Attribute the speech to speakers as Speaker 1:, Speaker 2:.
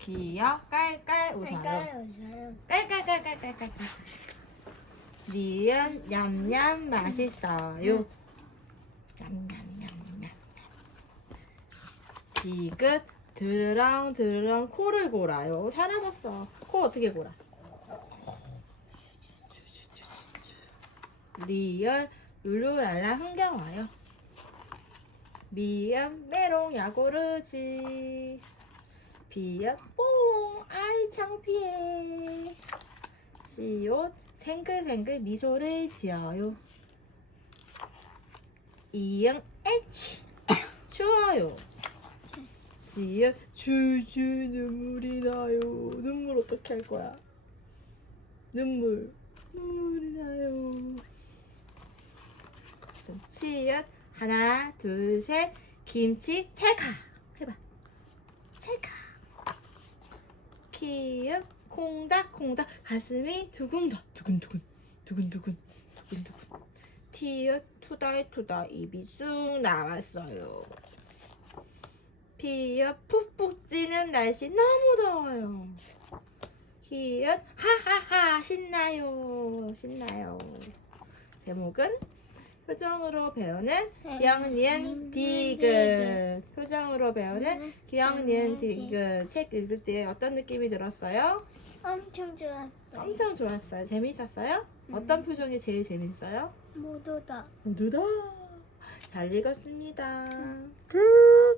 Speaker 1: 기역 깔깔 웃어요.
Speaker 2: 깔깔 웃어요.
Speaker 1: 깔깔깔깔깔깔. 니은 냠냠 맛있어요. 냠냠냠냠. 디귿 드르렁 드르렁 코를 골아요. 사라졌어. 코 어떻게 골아? 리얼 룰루랄라 흥겨워요. 미음 메롱 야고르지. 비읍 뽕 아이 창피해. 시옷 생글생글 미소를 지어요. 이응 H 추워요. 지읒 주주 눈물이 나요. 눈물 어떻게 할 거야? 눈물 눈물이 나요. 치읓 하나 둘 셋 김치 찰카 키읔 콩닥콩닥. 가슴이 두근다 두근두근 두근두근 두근두근. 티읕 투다투다 입이 쑥 나왔어요. 피읕 푹푹 찌는 날씨 너무 더워요. 히읗 하하하. 신나요. 신나요. 제목은 표정으로 배우는 기억니은 디귿 표정으로 배우는 기억니은 디귿 책 읽을 때 어떤 느낌이 들었어요?
Speaker 2: 엄청 좋았어.
Speaker 1: 엄청 좋았어요. 재밌었어요? 어떤 표정이 제일 재밌어요?
Speaker 2: 모두 다.
Speaker 1: 모두 다. 잘 읽었습니다. 끝.